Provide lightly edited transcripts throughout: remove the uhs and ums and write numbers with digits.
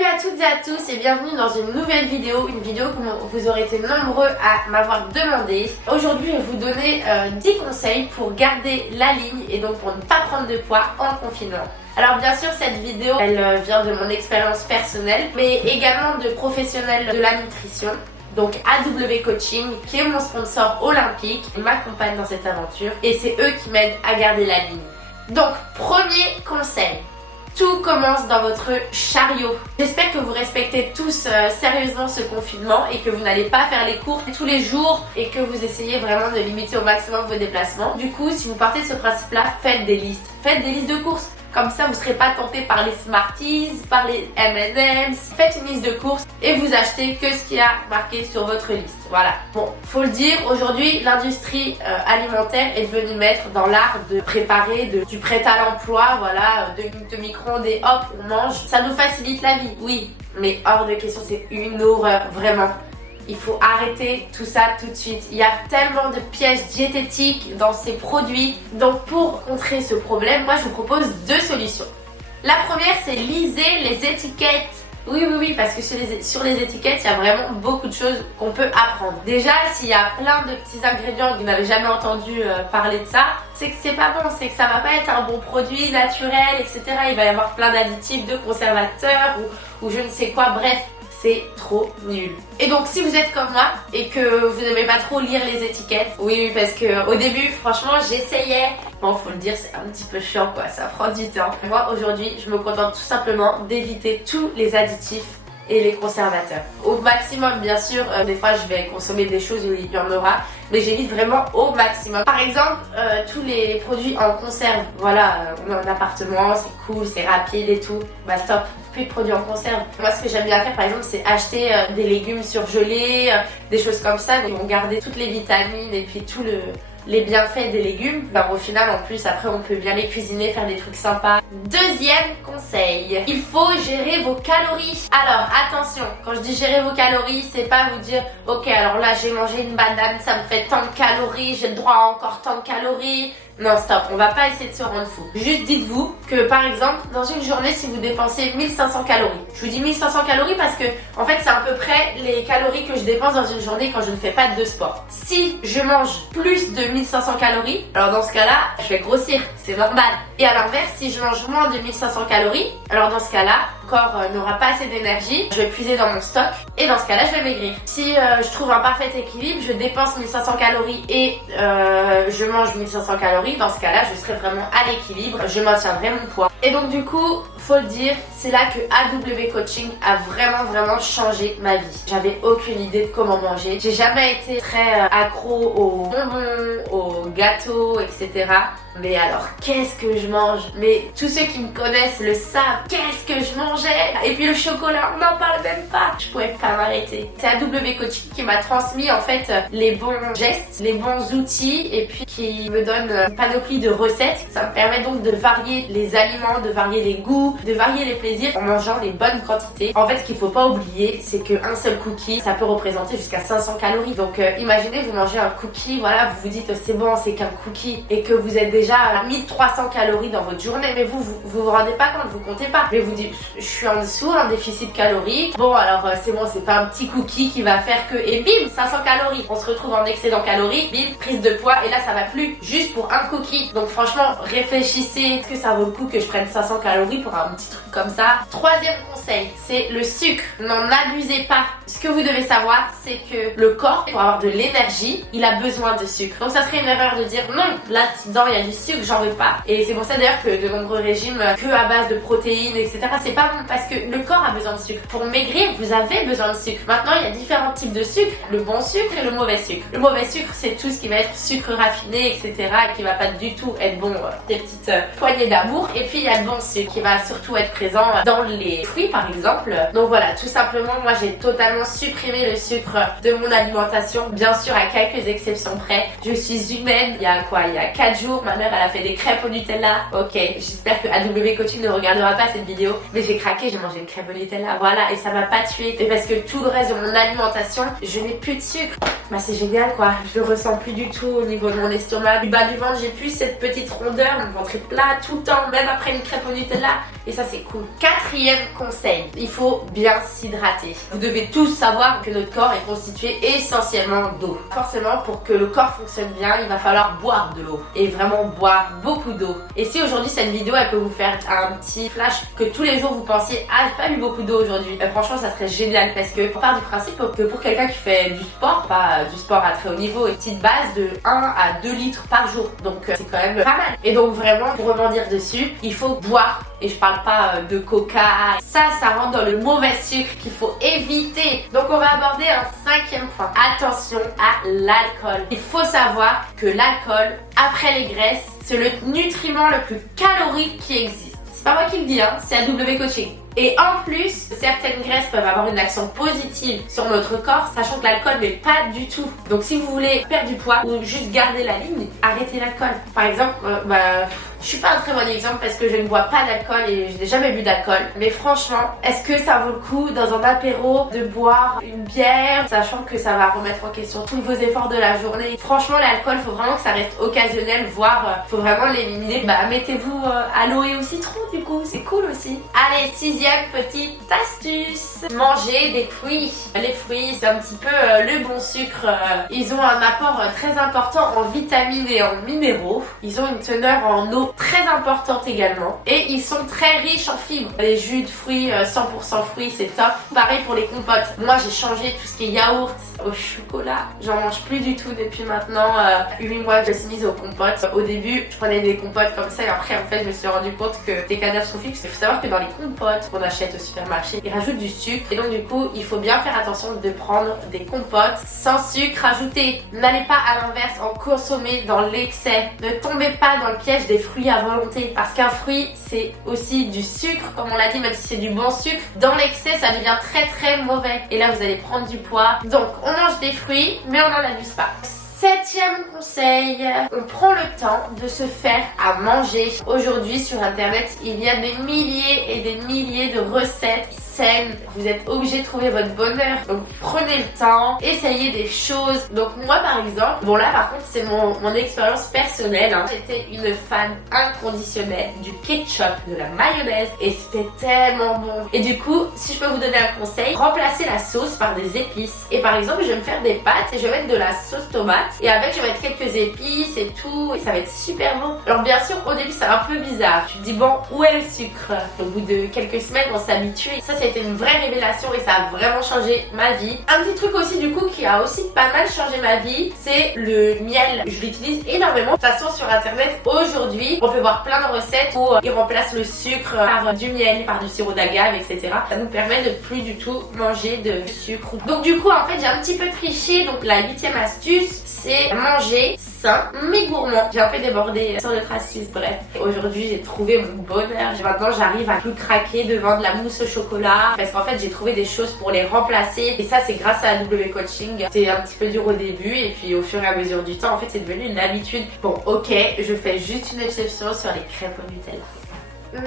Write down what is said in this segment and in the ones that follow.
Salut à toutes et à tous et bienvenue dans une nouvelle vidéo, que vous aurez été nombreux à m'avoir demandé. Aujourd'hui je vais vous donner 10 conseils pour garder la ligne et donc pour ne pas prendre de poids en confinement. Alors bien sûr cette vidéo elle vient de mon expérience personnelle mais également de professionnels de la nutrition. Donc AW Coaching qui est mon sponsor olympique, ils m'accompagnent dans cette aventure et c'est eux qui m'aident à garder la ligne. Donc premier conseil. Tout commence dans votre chariot. J'espère que vous respectez tous sérieusement ce confinement et que vous n'allez pas faire les courses tous les jours et que vous essayez vraiment de limiter au maximum vos déplacements. Du coup, si vous partez de ce principe-là, faites des listes. Faites des listes de courses. Comme ça, vous ne serez pas tenté par les Smarties, par les M&M's. Faites une liste de courses et vous achetez que ce qui a marqué sur votre liste. Voilà. Bon, faut le dire, aujourd'hui, l'industrie alimentaire est devenue maître dans l'art de préparer du prêt à l'emploi, voilà, de micro-ondes et hop, on mange. Ça nous facilite la vie, oui, mais hors de question, c'est une horreur, vraiment. Il faut arrêter tout ça tout de suite. Il y a tellement de pièges diététiques dans ces produits. Donc pour contrer ce problème, moi je vous propose deux solutions. La première, c'est lisez les étiquettes. Oui, parce que sur les étiquettes, il y a vraiment beaucoup de choses qu'on peut apprendre. Déjà, s'il y a plein de petits ingrédients que vous n'avez jamais entendu parler de ça, c'est que c'est pas bon, c'est que ça va pas être un bon produit naturel, etc. Il va y avoir plein d'additifs, de conservateurs ou je ne sais quoi, bref. C'est trop nul. Et donc si vous êtes comme moi et que vous n'aimez pas trop lire les étiquettes, oui parce que au début franchement j'essayais. Bon faut le dire c'est un petit peu chiant quoi, ça prend du temps. Moi aujourd'hui je me contente tout simplement d'éviter tous les additifs et les conservateurs. Au maximum bien sûr, des fois je vais consommer des choses où il y en aura, mais j'évite vraiment au maximum. Par exemple, tous les produits en conserve, voilà, on est en appartement, c'est cool, c'est rapide et tout, bah stop, plus de produits en conserve. Moi ce que j'aime bien faire par exemple c'est acheter des légumes surgelés, des choses comme ça, ils vont garder toutes les vitamines et puis les bienfaits des légumes. Au final en plus après on peut bien les cuisiner, faire des trucs sympas. Deuxième conseil, il faut gérer vos calories. Alors attention, quand je dis gérer vos calories, c'est pas vous dire ok alors là j'ai mangé une banane, ça me fait tant de calories, j'ai le droit à encore tant de calories. Non stop, on va pas essayer de se rendre fou. Juste dites-vous que par exemple dans une journée si vous dépensez 1500 calories. Je vous dis 1500 calories parce que en fait c'est à peu près les calories que je dépense dans une journée quand je ne fais pas de sport. Si je mange plus de 1500 calories, alors dans ce cas-là je vais grossir, c'est normal. Et à l'inverse si je mange moins de 1500 calories, alors dans ce cas-là mon corps n'aura pas assez d'énergie, je vais puiser dans mon stock et dans ce cas-là je vais maigrir. Si je trouve un parfait équilibre, je dépense 1500 calories et je mange 1500 calories, dans ce cas-là je serai vraiment à l'équilibre, je maintiendrai mon poids. Et donc du coup, faut le dire, c'est là que AW Coaching a vraiment changé ma vie. J'avais aucune idée de comment manger, j'ai jamais été très accro aux bonbons, aux gâteaux, etc. Mais alors, qu'est-ce que je mange? Mais tous ceux qui me connaissent le savent. Qu'est-ce que je mangeais? Et puis le chocolat, on n'en parle même pas. Je pouvais pas m'arrêter. C'est AW Coaching qui m'a transmis en fait les bons gestes, les bons outils et puis qui me donne une panoplie de recettes. Ça me permet donc de varier les aliments, de varier les goûts, de varier les plaisirs en mangeant les bonnes quantités. En fait, ce qu'il faut pas oublier, c'est qu'un seul cookie, ça peut représenter jusqu'à 500 calories. Donc imaginez, vous mangez un cookie, voilà, vous vous dites c'est bon, c'est qu'un cookie et que vous êtes déjà à 1300 calories dans votre journée, mais vous rendez pas compte, vous comptez pas. Mais vous dites, je suis en dessous, en déficit calorique. Bon, alors c'est bon, c'est pas un petit cookie qui va faire que, et bim, 500 calories. On se retrouve en excédent calorique, bim, prise de poids, et là ça va plus, juste pour un cookie. Donc franchement, réfléchissez, est-ce que ça vaut le coup que je prenne 500 calories pour un petit truc comme ça? Troisième conseil, c'est le sucre. N'en abusez pas. Ce que vous devez savoir, c'est que le corps, pour avoir de l'énergie, il a besoin de sucre. Donc ça serait une erreur de dire non, là-dedans il y a du sucre, j'en veux pas. Et c'est pour ça d'ailleurs que de nombreux régimes que à base de protéines, etc. c'est pas bon parce que le corps a besoin de sucre. Pour maigrir, vous avez besoin de sucre. Maintenant, il y a différents types de sucre. Le bon sucre et le mauvais sucre. Le mauvais sucre, c'est tout ce qui va être sucre raffiné, etc. et qui va pas du tout être bon, des petites poignées d'amour. Et puis il y a le bon sucre qui va surtout être présent dans les fruits par exemple. Donc voilà, tout simplement, moi j'ai totalement supprimé le sucre de mon alimentation. Bien sûr, à quelques exceptions près. Je suis humaine. Il y a 4 jours maintenant mère elle a fait des crêpes au Nutella. Ok, j'espère que AW Coaching ne regardera pas cette vidéo, mais j'ai craqué, j'ai mangé une crêpe au Nutella, voilà, et ça m'a pas tué. Et parce que tout le reste de mon alimentation, je n'ai plus de sucre. Bah c'est génial quoi, je le ressens plus du tout au niveau de mon estomac. Du bas du ventre, j'ai plus cette petite rondeur, mon ventre est plat tout le temps, même après une crêpe au Nutella. Et ça c'est cool. Quatrième conseil, il faut bien s'hydrater. Vous devez tous savoir que notre corps est constitué essentiellement d'eau. Forcément, pour que le corps fonctionne bien, il va falloir boire de l'eau. Et vraiment boire beaucoup d'eau. Et si aujourd'hui cette vidéo elle peut vous faire un petit flash que tous les jours vous pensiez ah j'ai pas bu beaucoup d'eau aujourd'hui, franchement ça serait génial parce que on part du principe que pour quelqu'un qui fait du sport, pas du sport à très haut niveau, une petite base de 1 à 2 litres par jour. Donc c'est quand même pas mal. Et donc vraiment pour rebondir dessus, il faut boire. Et je parle pas de coca, ça rentre dans le mauvais sucre qu'il faut éviter. Donc on va aborder un cinquième point. Attention à l'alcool. Il faut savoir que l'alcool, après les graisses, c'est le nutriment le plus calorique qui existe. C'est pas moi qui le dis, hein, c'est AW Coaching. Et en plus, certaines graisses peuvent avoir une action positive sur notre corps, sachant que l'alcool n'est pas du tout. Donc si vous voulez perdre du poids ou juste garder la ligne, arrêtez l'alcool. Par exemple, je suis pas un très bon exemple parce que je ne bois pas d'alcool et je n'ai jamais bu d'alcool. Mais franchement, est-ce que ça vaut le coup dans un apéro de boire une bière, sachant que ça va remettre en question tous vos efforts de la journée? Franchement, l'alcool, faut vraiment que ça reste occasionnel, voire faut vraiment l'éliminer. Mettez-vous à l'eau et au citron du coup, c'est cool aussi. Allez, sixième petite astuce, manger des fruits. Les fruits, c'est un petit peu le bon sucre. Ils ont un apport très important en vitamines et en minéraux. Ils ont une teneur en eau très importante également. Et ils sont très riches en fibres. Les jus de fruits, 100% fruits, c'est top. Pareil pour les compotes. Moi, j'ai changé tout ce qui est yaourt au chocolat. J'en mange plus du tout depuis maintenant 8 mois que je suis mise aux compotes. Au début, je prenais des compotes comme ça et après, en fait, je me suis rendu compte que des catastrophiques. Il faut savoir que dans les compotes qu'on achète au supermarché, ils rajoutent du sucre. Et donc, du coup, il faut bien faire attention de prendre des compotes sans sucre ajouté. N'allez pas à l'inverse en consommer dans l'excès. Ne tombez pas dans le piège des fruits à volonté. Parce qu'un fruit, c'est aussi du sucre, comme on l'a dit, même si c'est du bon sucre. Dans l'excès, ça devient très très mauvais. Et là, vous allez prendre du poids. Donc, on mange des fruits, mais on n'en abuse pas. Septième conseil, on prend le temps de se faire à manger. Aujourd'hui sur internet, il y a des milliers et des milliers de recettes saines. Vous êtes obligé de trouver votre bonheur. Donc prenez le temps, essayez des choses. Donc moi par exemple, bon là par contre c'est mon expérience personnelle. J'étais une fan inconditionnelle du ketchup, de la mayonnaise et c'était tellement bon. Et du coup, si je peux vous donner un conseil, remplacez la sauce par des épices. Et par exemple, je vais me faire des pâtes et je vais mettre de la sauce tomate. Et avec, je vais mettre quelques épices et tout. Et ça va être super bon. Alors bien sûr, au début, c'est un peu bizarre. Tu te dis, bon, où est le sucre? Au bout de quelques semaines, on s'habitue. Ça, c'était une vraie révélation et ça a vraiment changé ma vie. Un petit truc aussi, du coup, qui a aussi pas mal changé ma vie, c'est le miel. Je l'utilise énormément. De toute façon, sur internet, aujourd'hui, on peut voir plein de recettes où ils remplacent le sucre par du miel, par du sirop d'agave, etc. Ça nous permet de plus du tout manger de sucre. Donc du coup, en fait, j'ai un petit peu triché. Donc la 8e astuce, c'est manger sain mais gourmand. J'ai un peu débordé sur notre astuce, bref. Aujourd'hui, j'ai trouvé mon bonheur. Maintenant, j'arrive à plus craquer devant de la mousse au chocolat parce qu'en fait, j'ai trouvé des choses pour les remplacer. Et ça, c'est grâce à AW Coaching. C'était un petit peu dur au début et puis au fur et à mesure du temps, en fait, c'est devenu une habitude. Bon, ok, je fais juste une exception sur les crêpes au Nutella. 9e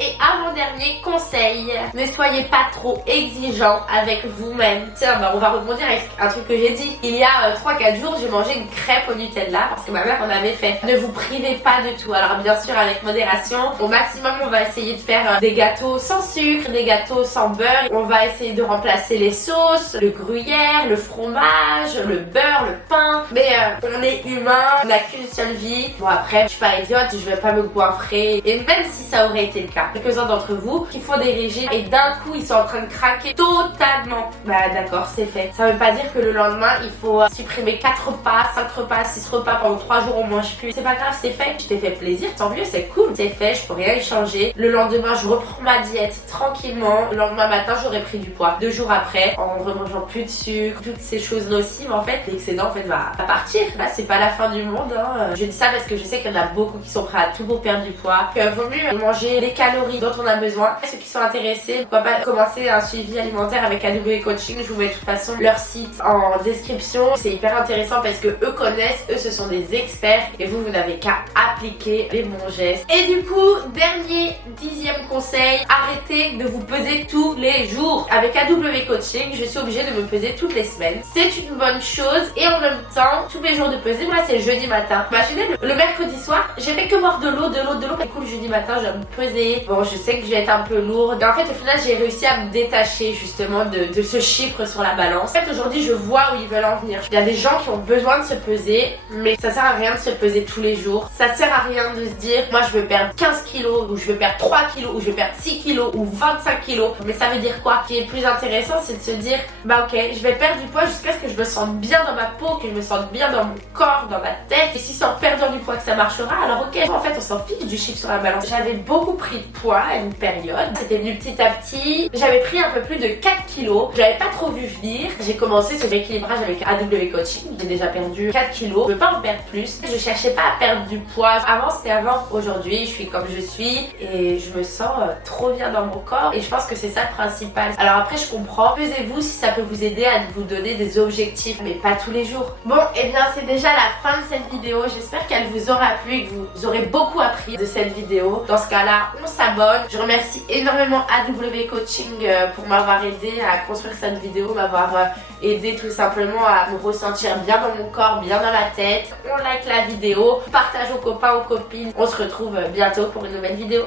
et avant-dernier conseil, ne soyez pas trop exigeant avec vous-même. Tiens, on va rebondir avec un truc que j'ai dit. Il y a 3-4 jours, j'ai mangé une crêpe au Nutella parce que ma mère en avait fait. Ne vous privez pas de tout. Alors bien sûr, avec modération, au maximum, on va essayer de faire des gâteaux sans sucre, des gâteaux sans beurre. On va essayer de remplacer les sauces, le gruyère, le fromage, le beurre, le pain. Mais on est humain, on n'a qu'une seule vie. Bon après, je suis pas idiote, je vais pas me goinfrer. Et même si ça aurait été le cas, quelques-uns d'entre vous qui font des régimes et d'un coup ils sont en train de craquer totalement, bah d'accord, c'est fait. Ça veut pas dire que le lendemain il faut supprimer 4 repas, 5 repas, 6 repas pendant 3 jours, on mange plus. C'est pas grave, c'est fait. Je t'ai fait plaisir, tant mieux, c'est cool. C'est fait, je peux rien y changer. Le lendemain je reprends ma diète tranquillement. Le lendemain matin j'aurais pris du poids. 2 jours après, en remangeant plus de sucre, toutes ces choses nocives, en fait l'excédent en fait va partir. Là c'est pas la fin du monde, hein. Je dis ça parce que je sais qu'il y en a beaucoup qui sont prêts à tout pour perdre du poiut. Vaut mieux et manger les calories dont on a besoin. Ceux qui sont intéressés, pourquoi pas commencer un suivi alimentaire avec AW Coaching. Je vous mets de toute façon leur site en description. C'est hyper intéressant parce que eux connaissent, eux ce sont des experts et vous n'avez qu'à appliquer les bons gestes. Et du coup, dernier 10e conseil, arrêtez de vous peser tous les jours. Avec AW Coaching, je suis obligée de me peser toutes les semaines. C'est une bonne chose et en même temps, tous les jours de peser, moi c'est le jeudi matin. Imaginez le mercredi soir, j'ai fait que boire de l'eau. Du coup le jeudi matin, je vais me peser. Bon, je sais que je vais être un peu lourde. En fait, au final, j'ai réussi à me détacher justement de ce chiffre sur la balance. En fait, aujourd'hui, je vois où ils veulent en venir. Il y a des gens qui ont besoin de se peser, mais ça sert à rien de se peser tous les jours. Ça sert à rien de se dire, moi je veux perdre 15 kilos, ou je veux perdre 3 kilos, ou je veux perdre 6 kilos, ou 25 kilos. Mais ça veut dire quoi? Ce qui est plus intéressant, c'est de se dire, bah ok, je vais perdre du poids jusqu'à ce que je me sente bien dans ma peau, que je me sente bien dans mon corps, dans ma tête. Et si c'est en perdant du poids que ça marchera, alors ok. En fait, on s'en fiche du chiffre sur la balance. J'avais beaucoup pris de poids à une période. C'était venu petit à petit. J'avais pris un peu plus de 4 kilos. Je l'avais pas trop vu venir. J'ai commencé ce rééquilibrage avec AW Coaching. J'ai déjà perdu 4 kilos. Je veux pas en perdre plus. Je cherchais pas à perdre du poids. Avant, c'était avant. Aujourd'hui, je suis comme je suis et je me sens trop bien dans mon corps. Et je pense que c'est ça le principal. Alors après, je comprends. Pesez-vous si ça peut vous aider à vous donner des objectifs, mais pas tous les jours. Bon, et bien c'est déjà la fin de cette vidéo. J'espère qu'elle vous aura plu et que vous aurez beaucoup appris de cette vidéo. Dans ce cas-là, on s'abonne. Je remercie énormément AW Coaching pour m'avoir aidé à construire cette vidéo, m'avoir aidé tout simplement à me ressentir bien dans mon corps, bien dans ma tête. On like la vidéo, partage aux copains, aux copines. On se retrouve bientôt pour une nouvelle vidéo.